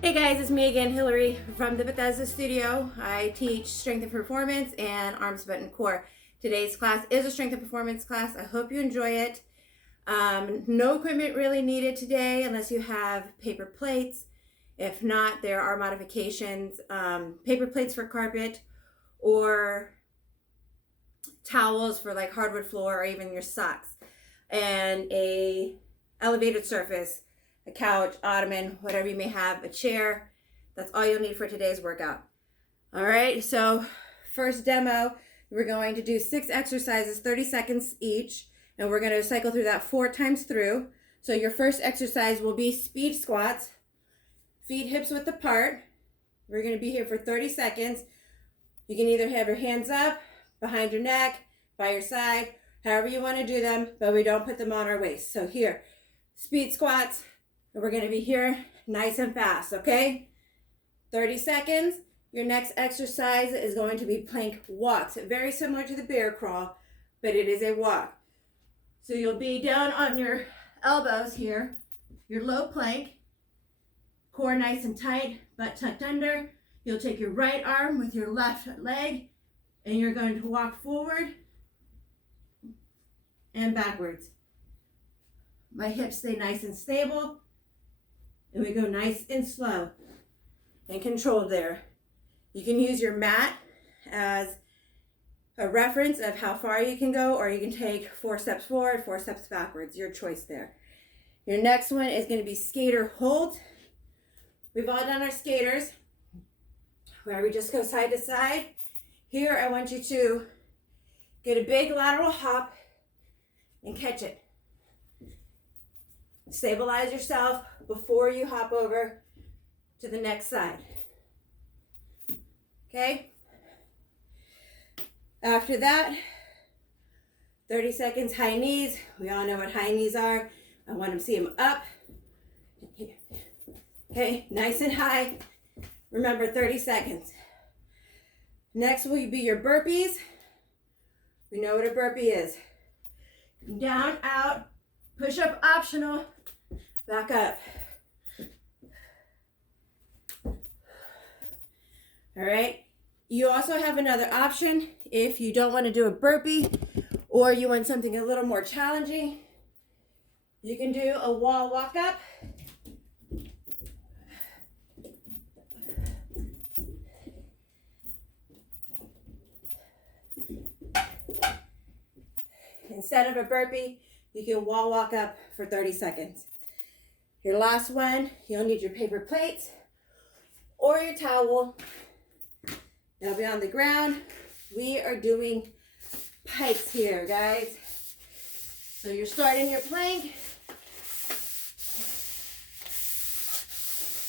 Hey guys, it's me again, Hillary from the Bethesda Studio. I teach strength and performance and arms, butt, and core. Today's class is a strength and performance class. I hope you enjoy it. No equipment really needed today unless you have paper plates. If not, there are modifications. Paper plates for carpet or towels for like hardwood floor or even your socks. And a elevated surface, a couch, ottoman, whatever you may have, a chair. That's all you'll need for today's workout. All right, so first demo, we're going to do 6 exercises, 30 seconds each, and we're going to cycle through that 4 times through. So your first exercise will be speed squats, feet hips width apart. We're going to be here for 30 seconds. You can either have your hands up, behind your neck, by your side, however you want to do them, but we don't put them on our waist. So here, speed squats. We're going to be here nice and fast, okay? 30 seconds. Your next exercise is going to be plank walks. Very similar to the bear crawl, but it is a walk. So you'll be down on your elbows here, your low plank, core nice and tight, butt tucked under. You'll take your right arm with your left leg, and you're going to walk forward and backwards. My hips stay nice and stable. And we go nice and slow and controlled there. You can use your mat as a reference of how far you can go, or you can take 4 steps forward, 4 steps backwards. Your choice there. Your next one is going to be skater hold. We've all done our skaters, where we just go side to side. Here, I want you to get a big lateral hop and catch it. Stabilize yourself before you hop over to the next side. Okay? After that, 30 seconds high knees. We all know what high knees are. I want to see them up. Okay, nice and high. Remember, 30 seconds. Next will be your burpees. We know what a burpee is. Down, out, push up optional. Back up. All right. You also have another option if you don't want to do a burpee or you want something a little more challenging. You can do a wall walk up. Instead of a burpee, you can wall walk up for 30 seconds. Your last one, you'll need your paper plates or your towel. They'll be on the ground. We are doing pikes here, guys. So you're starting your plank.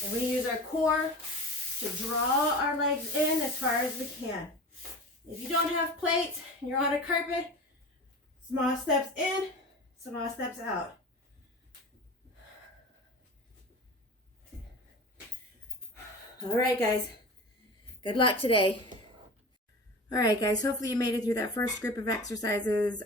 And we use our core to draw our legs in as far as we can. If you don't have plates and you're on a carpet, small steps in, small steps out. All right, guys. Good luck today. All right, guys. Hopefully you made it through that first group of exercises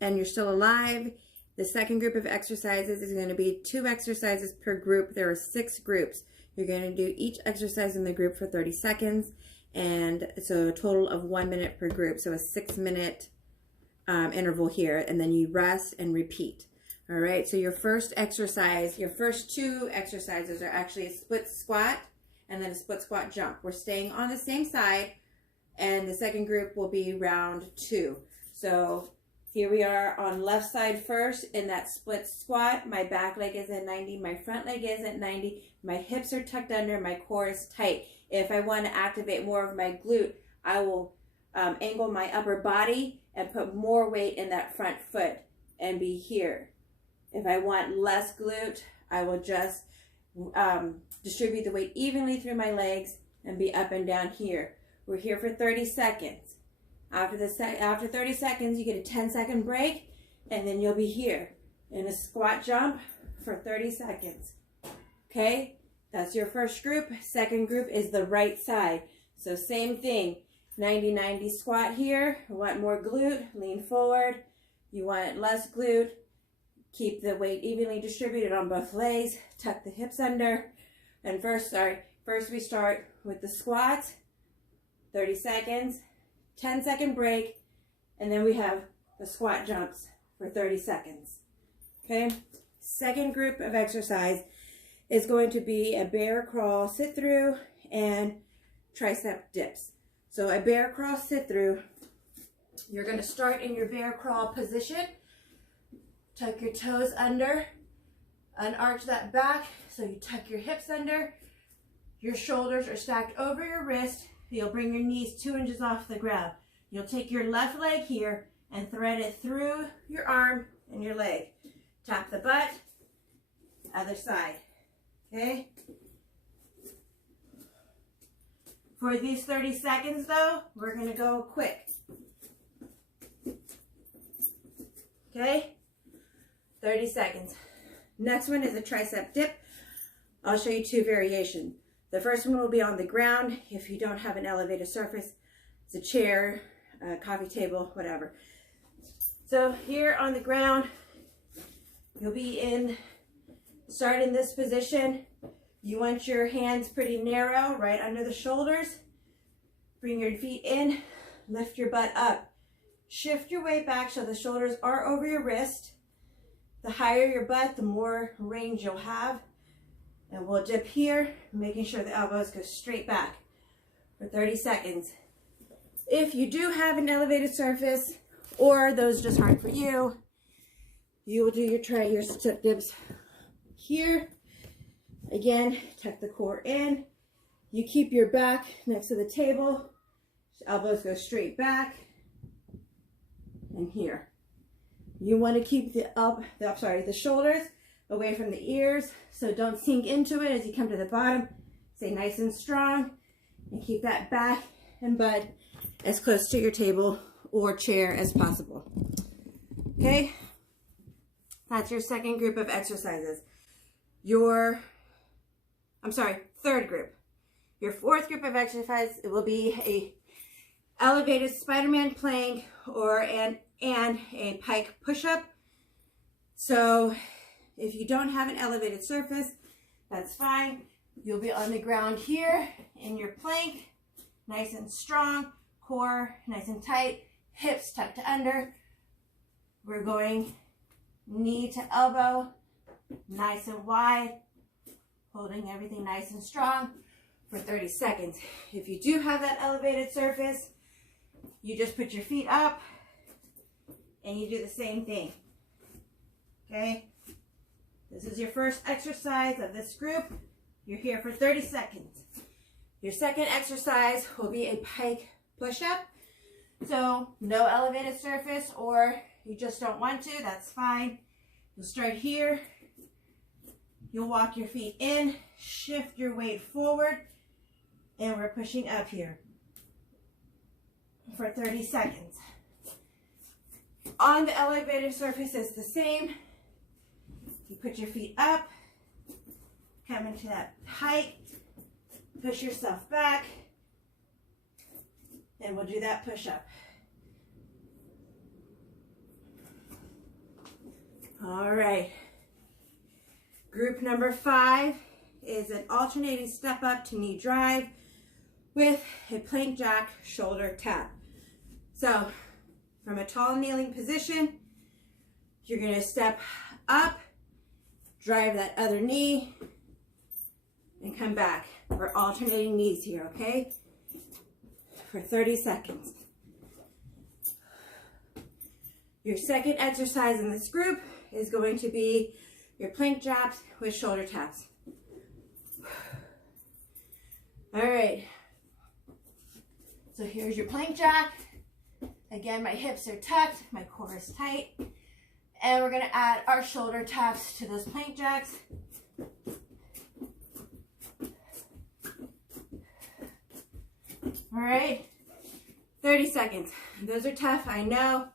and you're still alive. The second group of exercises is going to be 2 exercises per group. There are 6 groups. You're going to do each exercise in the group for 30 seconds. And so a total of 1 minute per group. So a 6-minute interval here. And then you rest and repeat. All right. So your first exercise, your first 2 exercises are actually a split squat and then a split squat jump. We're staying on the same side, and the second group will be round 2. So here we are on left side first in that split squat. My back leg is at 90, my front leg is at 90, my hips are tucked under, my core is tight. If I want to activate more of my glute, I will angle my upper body and put more weight in that front foot and be here. If I want less glute, I will just distribute the weight evenly through my legs and be up and down here. We're here for 30 seconds. After 30 seconds, you get a 10-second break, and then you'll be here in a squat jump for 30 seconds. Okay? That's your first group. Second group is the right side. So same thing. 90-90 squat here. You want more glute, lean forward. You want less glute, keep the weight evenly distributed on both legs. Tuck the hips under. And first we start with the squats, 30 seconds, 10-second break, and then we have the squat jumps for 30 seconds. Okay? Second group of exercise is going to be a bear crawl, sit through, and tricep dips. So a bear crawl, sit through. You're going to start in your bear crawl position. Tuck your toes under, unarch that back, so you tuck your hips under. Your shoulders are stacked over your wrist. You'll bring your knees 2 inches off the ground. You'll take your left leg here and thread it through your arm and your leg. Tap the butt, other side, okay? For these 30 seconds though, we're gonna go quick. Okay, 30 seconds. Next one is a tricep dip. I'll show you 2 variations. The first one will be on the ground if you don't have an elevated surface. It's a chair, a coffee table, whatever. So here on the ground, you'll be start in this position. You want your hands pretty narrow, right under the shoulders. Bring your feet in, lift your butt up. Shift your weight back so the shoulders are over your wrist. The higher your butt, the more range you'll have. And we'll dip here, making sure the elbows go straight back for 30 seconds. If you do have an elevated surface, or those just aren't for you, you will do your step dips here. Again, tuck the core in. You keep your back next to the table. Elbows go straight back. And here. You want to keep the shoulders away from the ears, so don't sink into it as you come to the bottom. Stay nice and strong, and keep that back and butt as close to your table or chair as possible. Okay? That's your second group of exercises. Third group. Your fourth group of exercise, it will be a elevated Spider-Man plank or and a pike push-up. So if you don't have an elevated surface, that's fine. You'll be on the ground here in your plank, nice and strong, core nice and tight, hips tucked under. We're going knee to elbow, nice and wide, holding everything nice and strong for 30 seconds. If you do have that elevated surface, you just put your feet up and you do the same thing. Okay? This is your first exercise of this group. You're here for 30 seconds. Your second exercise will be a pike push-up. So no elevated surface, or you just don't want to, that's fine. You'll start here. You'll walk your feet in, shift your weight forward, and we're pushing up here for 30 seconds. On the elevated surface, it's the same. You put your feet up, come into that height, push yourself back, and we'll do that push-up. All right. Group number 5 is an alternating step up to knee drive with a plank jack shoulder tap. So from a tall kneeling position, you're going to step up, drive that other knee, and come back. We're alternating knees here, okay? For 30 seconds. Your second exercise in this group is going to be your plank jacks with shoulder taps. All right. So here's your plank jack. Again, my hips are tucked, my core is tight. And we're going to add our shoulder taps to those plank jacks. All right, 30 seconds. Those are tough, I know.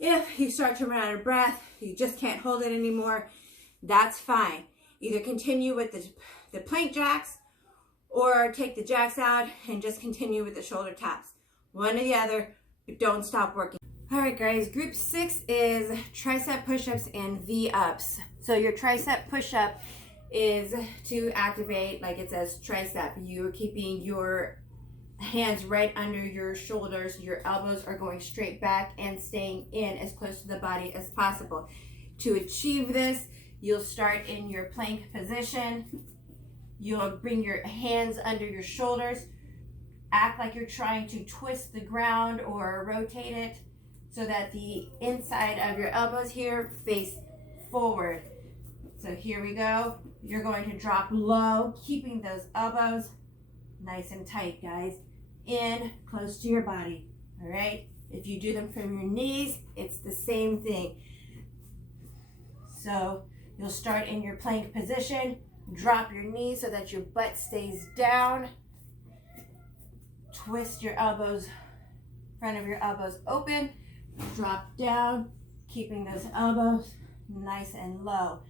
If you start to run out of breath, you just can't hold it anymore, that's fine. Either continue with the plank jacks or take the jacks out and just continue with the shoulder taps. One or the other, but don't stop working. All right, guys, group 6 is tricep push-ups and V-ups. So your tricep push-up is to activate, like it says, tricep. You're keeping your hands right under your shoulders. Your elbows are going straight back and staying in as close to the body as possible. To achieve this, you'll start in your plank position. You'll bring your hands under your shoulders. Act like you're trying to twist the ground or rotate it so that the inside of your elbows here face forward. So here we go. You're going to drop low, keeping those elbows nice and tight, guys. In, close to your body, all right? If you do them from your knees, it's the same thing. So you'll start in your plank position, drop your knees so that your butt stays down. Twist your elbows, front of your elbows open, drop down, keeping those elbows nice and low.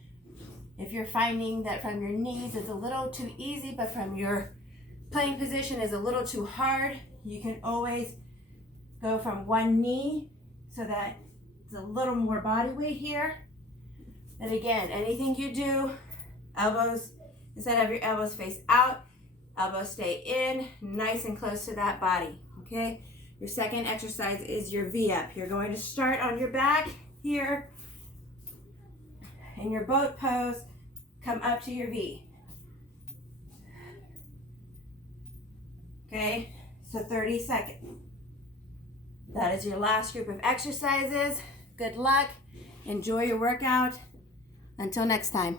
If you're finding that from your knees it's a little too easy, but from your plank position is a little too hard, you can always go from one knee so that it's a little more body weight here. And again, anything you do, elbows, instead of your elbows face out, elbows stay in, nice and close to that body, okay? Your second exercise is your V-up. You're going to start on your back here in your boat pose, come up to your V. Okay, so 30 seconds. That is your last group of exercises. Good luck. Enjoy your workout. Until next time.